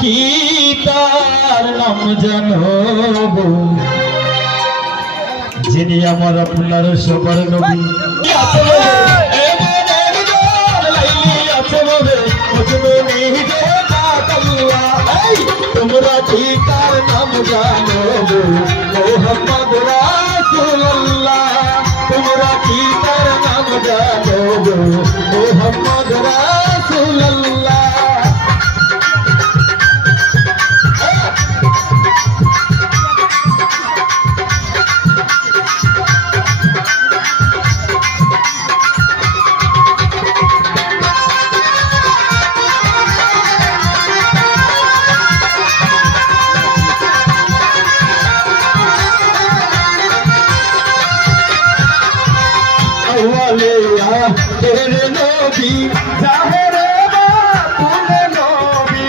কি তার নাম জানব যিনি আমার আপনার সবার নবী তোমরা কি তার নাম জানো মোহাম্মদ রাসূলুল্লাহ তোমরা কি তার নাম জানো মোহাম্মদ রাসূলুল্লাহ तेरे नबी ज़ाहिरे बातुल नबी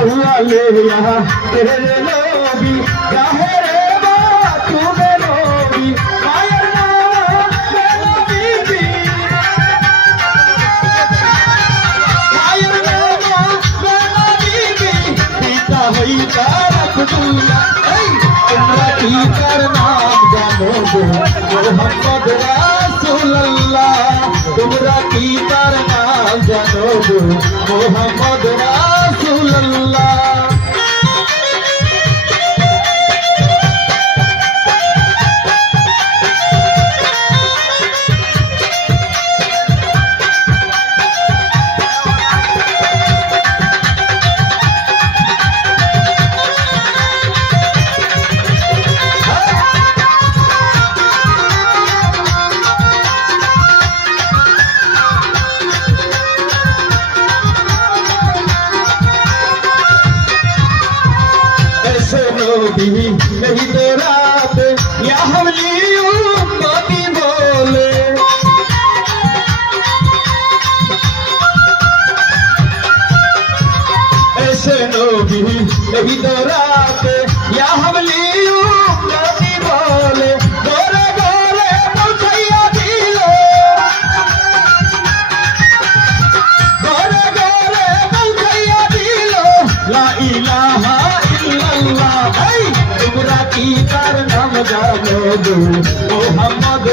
अल्लाह यहाँ तेरे नबी ज़ाहिरे बातुल नबी मायर नाम नबी मायर नाम नबी पिता होई तारक दुनिया তোমরা কি তার নাম জানো মোহাম্মদ রাসূলুল্লাহ তোমরা কি তার নাম জানো মোহাম্মদ রাসূলুল্লাহ नहीं तो रात या हमली उम्मती बोले ऐसे नबी नहीं तो रात या हमली उम्मती बोले गोरे गोरे मुखैया दिलो गोरे गोरे मुखैया दिलो ला इलाहा इल्लल्लाह তোমরা কি তার নাম জানো মোহাম্মদ